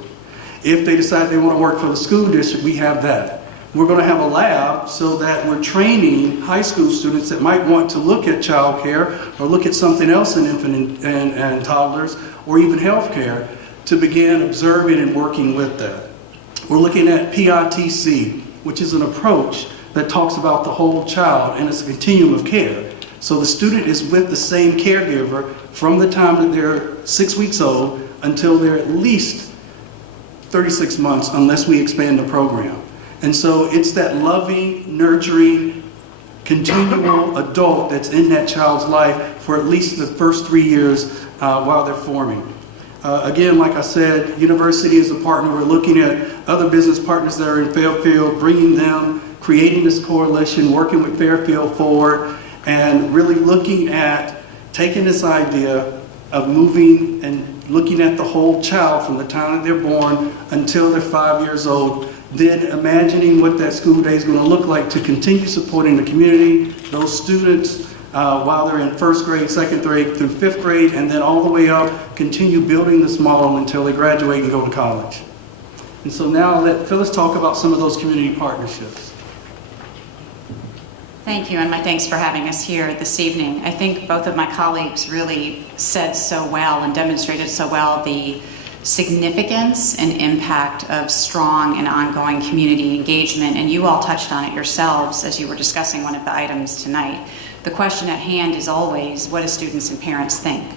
If they decide they want to work for the school district, we have that. We're going to have a lab so that we're training high school students that might want to look at child care or look at something else in infant and toddlers or even health care to begin observing and working with that. We're looking at PITC, which is an approach that talks about the whole child, and it's a continuum of care. So the student is with the same caregiver from the time that they're 6 weeks old until they're at least 36 months, unless we expand the program. And so it's that loving, nurturing, continual adult that's in that child's life for at least the first 3 years while they're forming. Again, like I said, university is a partner. We're looking at other business partners that are in Fairfield, bringing them, creating this coalition, working with Fairfield forward, and really looking at taking this idea of moving and looking at the whole child from the time that they're born until they're 5 years old, then imagining what that school day is going to look like to continue supporting the community, those students, while they're in first grade, second grade, through fifth grade, and then all the way up, continue building this model until they graduate and go to college. And so now I'll let Phyllis talk about some of those community partnerships. Thank you, and my thanks for having us here this evening. I think both of my colleagues really said so well and demonstrated so well the significance and impact of strong and ongoing community engagement, and you all touched on it yourselves as you were discussing one of the items tonight. The question at hand is always, what do students and parents think?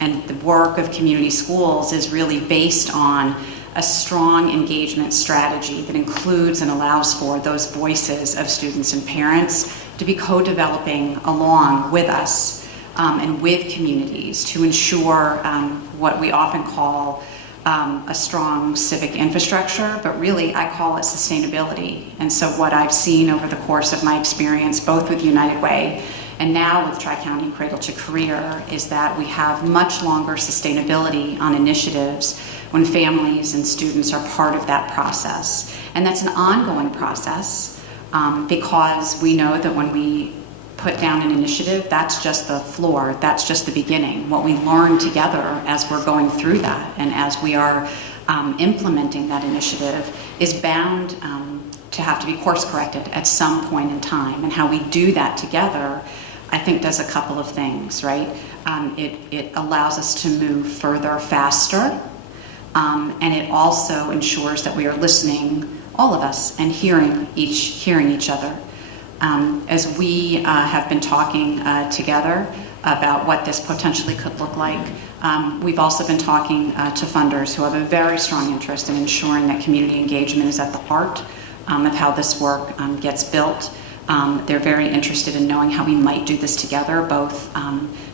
And the work of community schools is really based on a strong engagement strategy that includes and allows for those voices of students and parents to be co-developing along with us and with communities to ensure what we often call a strong civic infrastructure, but really I call it sustainability. And so what I've seen over the course of my experience, both with United Way and now with Tri-County Cradle to Career, is that we have much longer sustainability on initiatives when families and students are part of that process. And that's an ongoing process because we know that when we put down an initiative, that's just the floor, that's just the beginning. What we learn together as we're going through that and as we are implementing that initiative is bound to have to be course corrected at some point in time. And how we do that together, I think, does a couple of things, right? It allows us to move further, faster, and it also ensures that we are listening, all of us, and hearing each other. As we have been talking together about what this potentially could look like, we've also been talking to funders who have a very strong interest in ensuring that community engagement is at the heart of how this work gets built. They're very interested in knowing how we might do this together, both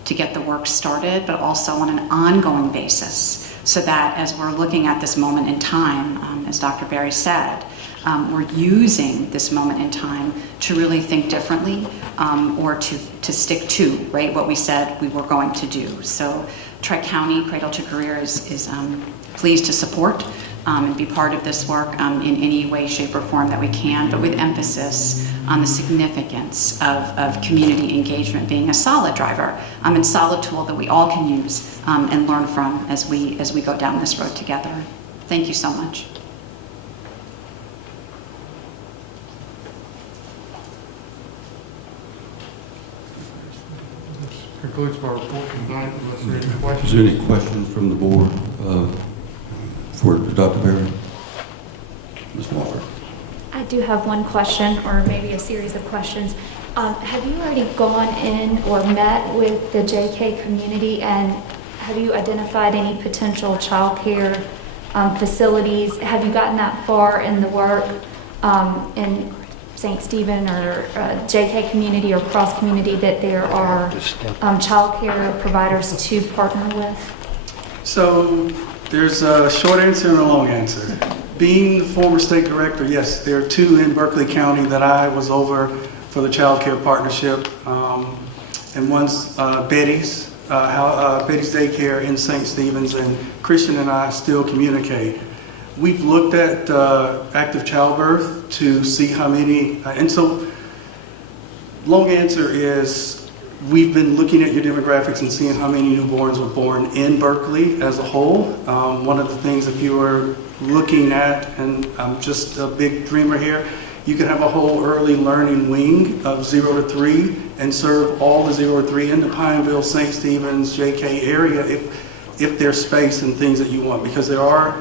to get the work started, but also on an ongoing basis, so that as we're looking at this moment in time, as Dr. Berry said, we're using this moment in time to really think differently or to stick to, right, what we said we were going to do. So Tri-County Cradle to Career is pleased to support and be part of this work in any way, shape, or form that we can, but with emphasis on the significance of community engagement being a solid driver and solid tool that we all can use and learn from as we go down this road together. Thank you so much. Concludes my report tonight, unless there are any questions. Is there any questions from the board for Dr. Berry? Ms. Walker. I do have one question, or maybe a series of questions. Have you already gone in or met with the JK community, and have you identified any potential childcare facilities? Have you gotten that far in the work in St. Stephen or JK community or cross community that there are childcare providers to partner with? So there's a short answer and a long answer. Being the former state director, yes, there are two in Berkeley County that I was over for the Child Care Partnership. And one's Betty's Daycare in St. Stephen's, and Christian and I still communicate. We've looked at active childbirth to see how many, and so long answer is we've been looking at your demographics and seeing how many newborns were born in Berkeley as a whole. One of the things, if you were looking at, and I'm just a big dreamer here, you could have a whole early learning wing of 0 to 3 and serve all the 0 to 3 in the Pineville, St. Stephen's, JK area if there's space and things that you want, because there are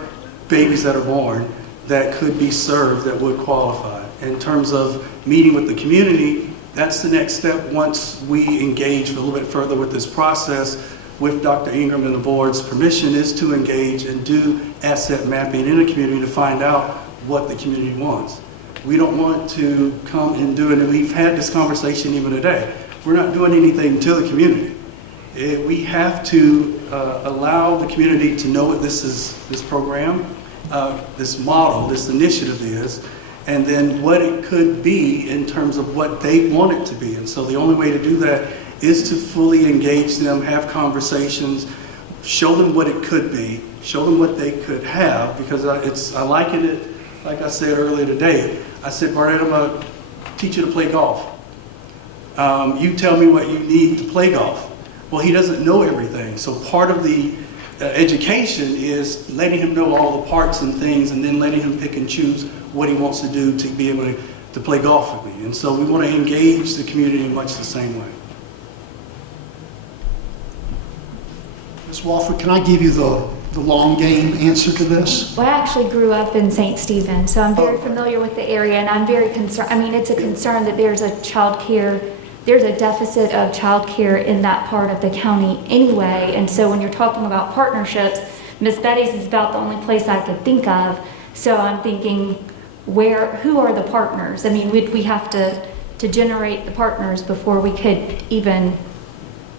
babies that are born that could be served that would qualify. In terms of meeting with the community, that's the next step once we engage a little bit further with this process. With Dr. Ingram and the board's permission, is to engage and do asset mapping in the community to find out what the community wants. We don't want to come and do it, and we've had this conversation even today. We're not doing anything to the community. We have to allow the community to know what this program, this model, this initiative is, and then what it could be in terms of what they want it to be. And so the only way to do that is to fully engage them, have conversations, show them what it could be, show them what they could have, because I liken it, like I said earlier today, I said, Barnett, I'm going to teach you to play golf. You tell me what you need to play golf. Well, he doesn't know everything. So part of the education is letting him know all the parts and things, and then letting him pick and choose what he wants to do to be able to play golf with me. And so we want to engage the community in much the same way. Ms. Wofford, can I give you the long game answer to this? Well, I actually grew up in St. Stephen, so I'm very familiar with the area, and I'm very concerned. I mean, it's a concern that there's a deficit of childcare in that part of the county anyway. And so when you're talking about partnerships, Miss Betty's is about the only place I could think of. So I'm thinking, who are the partners? I mean, we have to generate the partners before we could even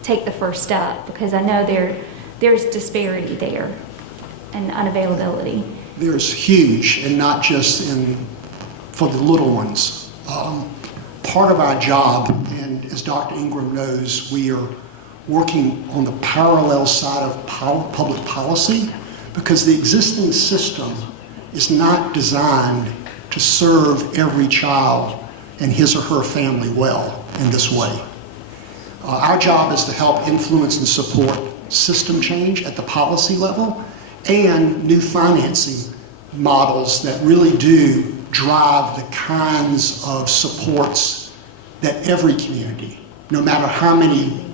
take the first step, because I know there's disparity there and unavailability. There's huge, and not just for the little ones. Part of our job, and as Dr. Ingram knows, we are working on the parallel side of public policy, because the existing system is not designed to serve every child and his or her family well in this way. Our job is to help influence and support system change at the policy level and new financing models that really do drive the kinds of supports that every community, no matter how many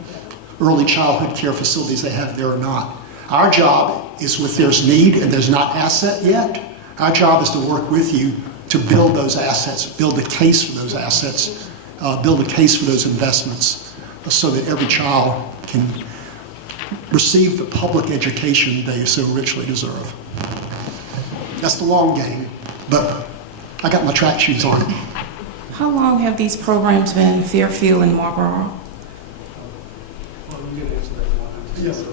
early childhood care facilities they have there or not. Our job is, if there's need and there's not asset yet, our job is to work with you to build those assets, build a case for those assets, build a case for those investments, so that every child can receive the public education they so richly deserve. That's the long game, but I got my track shoes on. How long have these programs been in Fairfield and Marlboro? Well, you can answer that one. Yes.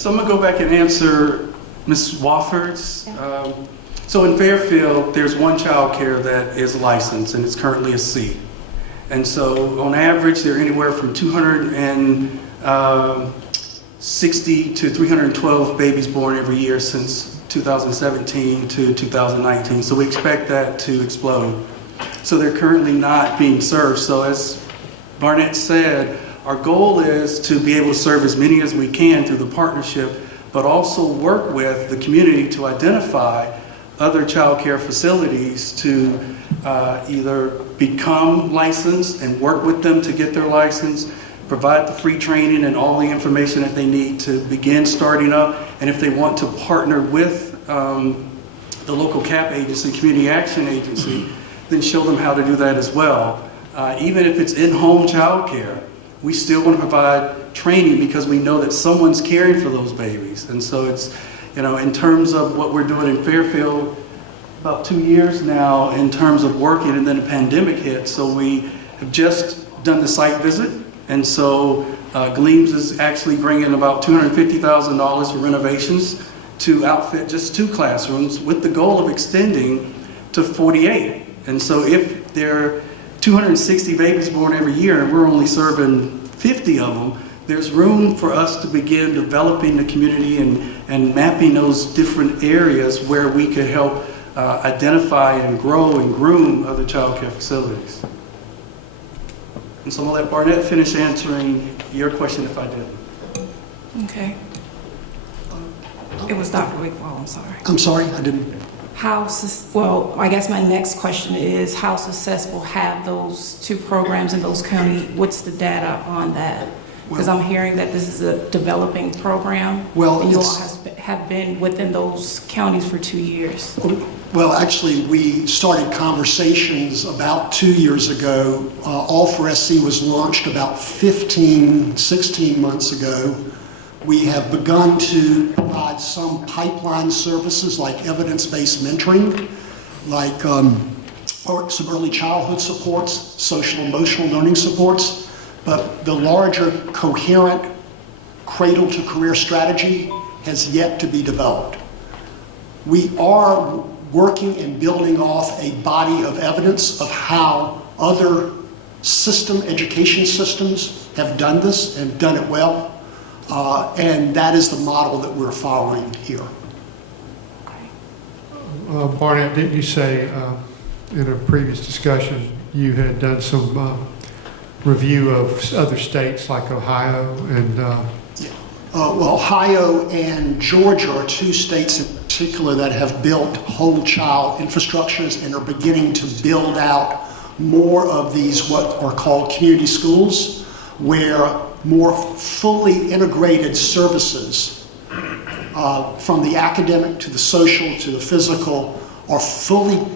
So I'm going to go back and answer Ms. Wofford's. So in Fairfield, there's one child care that is licensed, and it's currently a C. And so on average, they're anywhere from 260 to 312 babies born every year since 2017 to 2019. So we expect that to explode. So they're currently not being served. So as Barnett said, our goal is to be able to serve as many as we can through the partnership, but also work with the community to identify other child care facilities to either become licensed and work with them to get their license, provide the free training and all the information that they need to begin starting up. And if they want to partner with the local CAP agency, Community Action Agency, then show them how to do that as well. Even if it's in-home child care, we still want to provide training because we know that someone's caring for those babies. And so it's, in terms of what we're doing in Fairfield, about 2 years now in terms of working, and then the pandemic hit. So we have just done the site visit. And so Gleams is actually bringing about $250,000 for renovations to outfit just 2 classrooms with the goal of extending to 48. And so if there are 260 babies born every year and we're only serving 50 of them, there's room for us to begin developing the community and mapping those different areas where we could help identify and grow and groom other child care facilities. And so I'm going to let Barnett finish answering your question if I didn't. Okay. It was Dr. Wigwall, I'm sorry. I'm sorry, I didn't. Well, I guess my next question is, how successful have those 2 programs in those counties? What's the data on that? Because I'm hearing that this is a developing program. Well, and you all have been within those counties for 2 years. Well, actually, we started conversations about 2 years ago. All for SC was launched about 16 months ago. We have begun to provide some pipeline services like evidence-based mentoring, like some early childhood supports, social emotional learning supports. But the larger coherent cradle-to-career strategy has yet to be developed. We are working and building off a body of evidence of how other education systems have done this and done it well. And that is the model that we're following here. Barnett, didn't you say in a previous discussion you had done some review of other states like Ohio and... Well, Ohio and Georgia are two states in particular that have built whole child infrastructures and are beginning to build out more of these what are called community schools, where more fully integrated services from the academic to the social to the physical are fully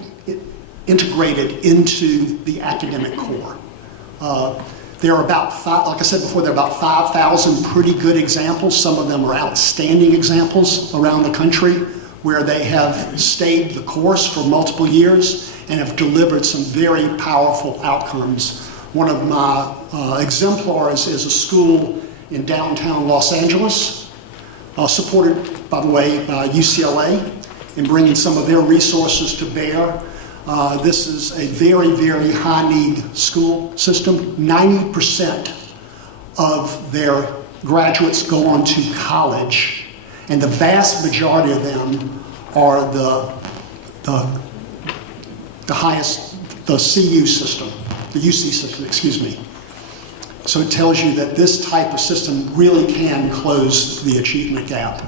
integrated into the academic core. There are about like I said before, there are about 5,000 pretty good examples. Some of them are outstanding examples around the country where they have stayed the course for multiple years and have delivered some very powerful outcomes. One of my exemplars is a school in downtown Los Angeles, supported, by the way, by UCLA in bringing some of their resources to bear. This is a very, very high-need school system. 90% of their graduates go on to college, and the vast majority of them are the highest, the CU system, the UC system, excuse me. So it tells you that this type of system really can close the achievement gap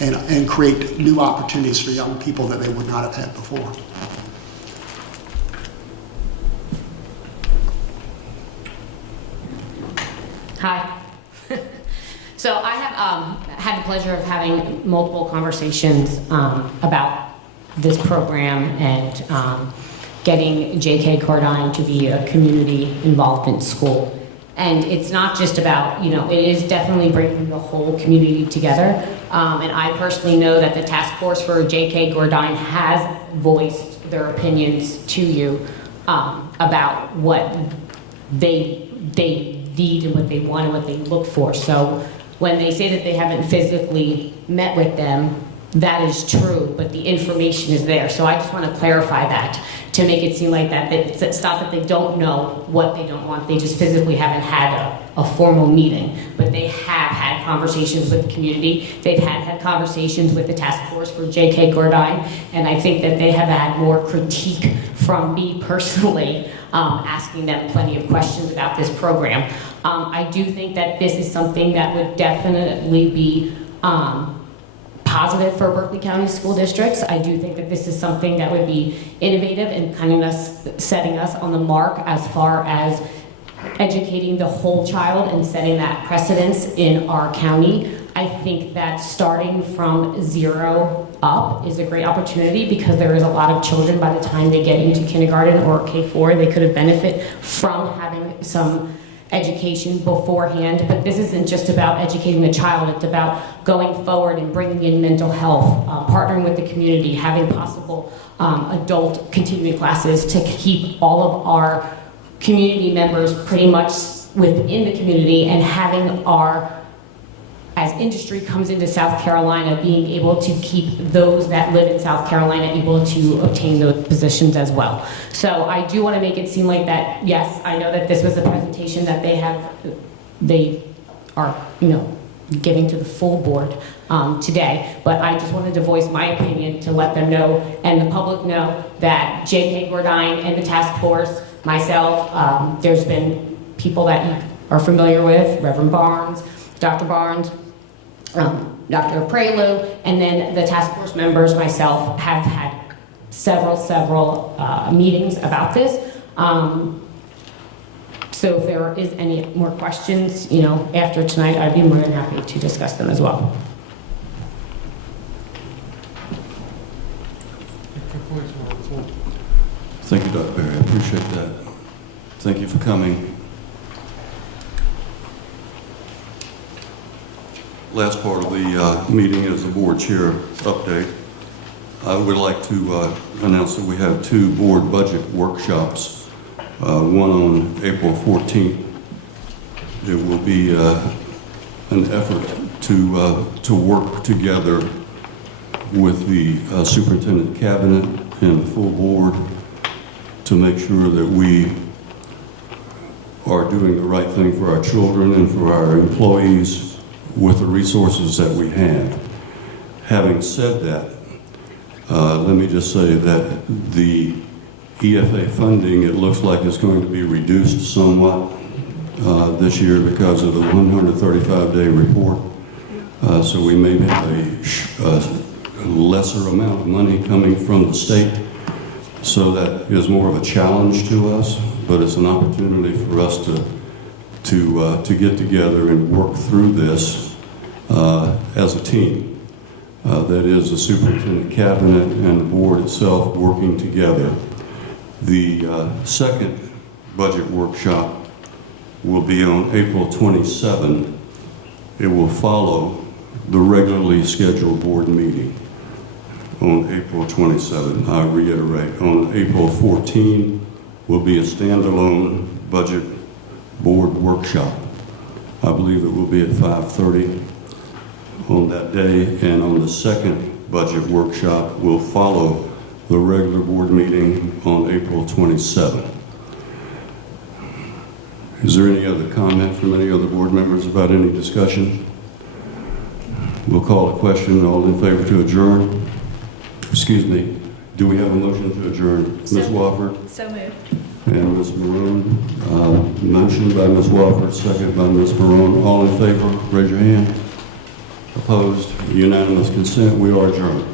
and create new opportunities for young people that they would not have had before. Hi. So I have had the pleasure of having multiple conversations about this program and getting J.K. Cordine to be a community involvement school. And it's not just about, it is definitely bringing the whole community together. And I personally know that the task force for J.K. Cordine has voiced their opinions to you about what they need and what they want and what they look for. So when they say that they haven't physically met with them, that is true, but the information is there. So I just want to clarify that to make it seem like that it's not that they don't know what they don't want, they just physically haven't had a formal meeting, but they have had conversations with the community. They've had conversations with the task force for J.K. Cordine, and I think that they have had more critique from me personally, asking them plenty of questions about this program. I do think that this is something that would definitely be positive for Berkeley County School Districts. I do think that this is something that would be innovative and kind of setting us on the mark as far as educating the whole child and setting that precedence in our county. I think that starting from 0 up is a great opportunity because there is a lot of children by the time they get into kindergarten or K4, they could have benefited from having some education beforehand, but this isn't just about educating the child, it's about going forward and bringing in mental health, partnering with the community, having possible adult continuing classes to keep all of our community members pretty much within the community, and having our, as industry comes into South Carolina, being able to keep those that live in South Carolina able to obtain those positions as well. So I do want to make it seem like that, yes, I know that this was a presentation that they are, giving to the full board today, but I just wanted to voice my opinion to let them know and the public know that J.K. Cordine and the task force, myself, there's been people that you are familiar with, Reverend Barnes, Dr. Barnes, Dr. Prelu, and then the task force members, myself, have had several meetings about this. So if there is any more questions, after tonight, I'd be more than happy to discuss them as well. Thank you, Dr. Berry. I appreciate that. Thank you for coming. Last part of the meeting is the board chair update. I would like to announce that we have 2 board budget workshops, one on April 14th. It will be an effort to work together with the superintendent cabinet and the full board to make sure that we are doing the right thing for our children and for our employees with the resources that we have. Having said that, let me just say that the EFA funding, it looks like it's going to be reduced somewhat this year because of the 135-day report. So we may have a lesser amount of money coming from the state. So that is more of a challenge to us, but it's an opportunity for us to get together and work through this as a team. That is the superintendent cabinet and the board itself working together. The second budget workshop will be on April 27. It will follow the regularly scheduled board meeting on April 27. I reiterate, on April 14 will be a standalone budget board workshop. I believe it will be at 5:30 on that day, and on the second budget workshop will follow the regular board meeting on April 27. Is there any other comment from any other board members about any discussion? We'll call a question. All in favor to adjourn? Excuse me. Do we have a motion to adjourn? Ms. Wofford? So moved. And Ms. Maroon. Motion by Ms. Wofford, second by Ms. Maroon. All in favor, raise your hand. Opposed? Unanimous consent. We are adjourned.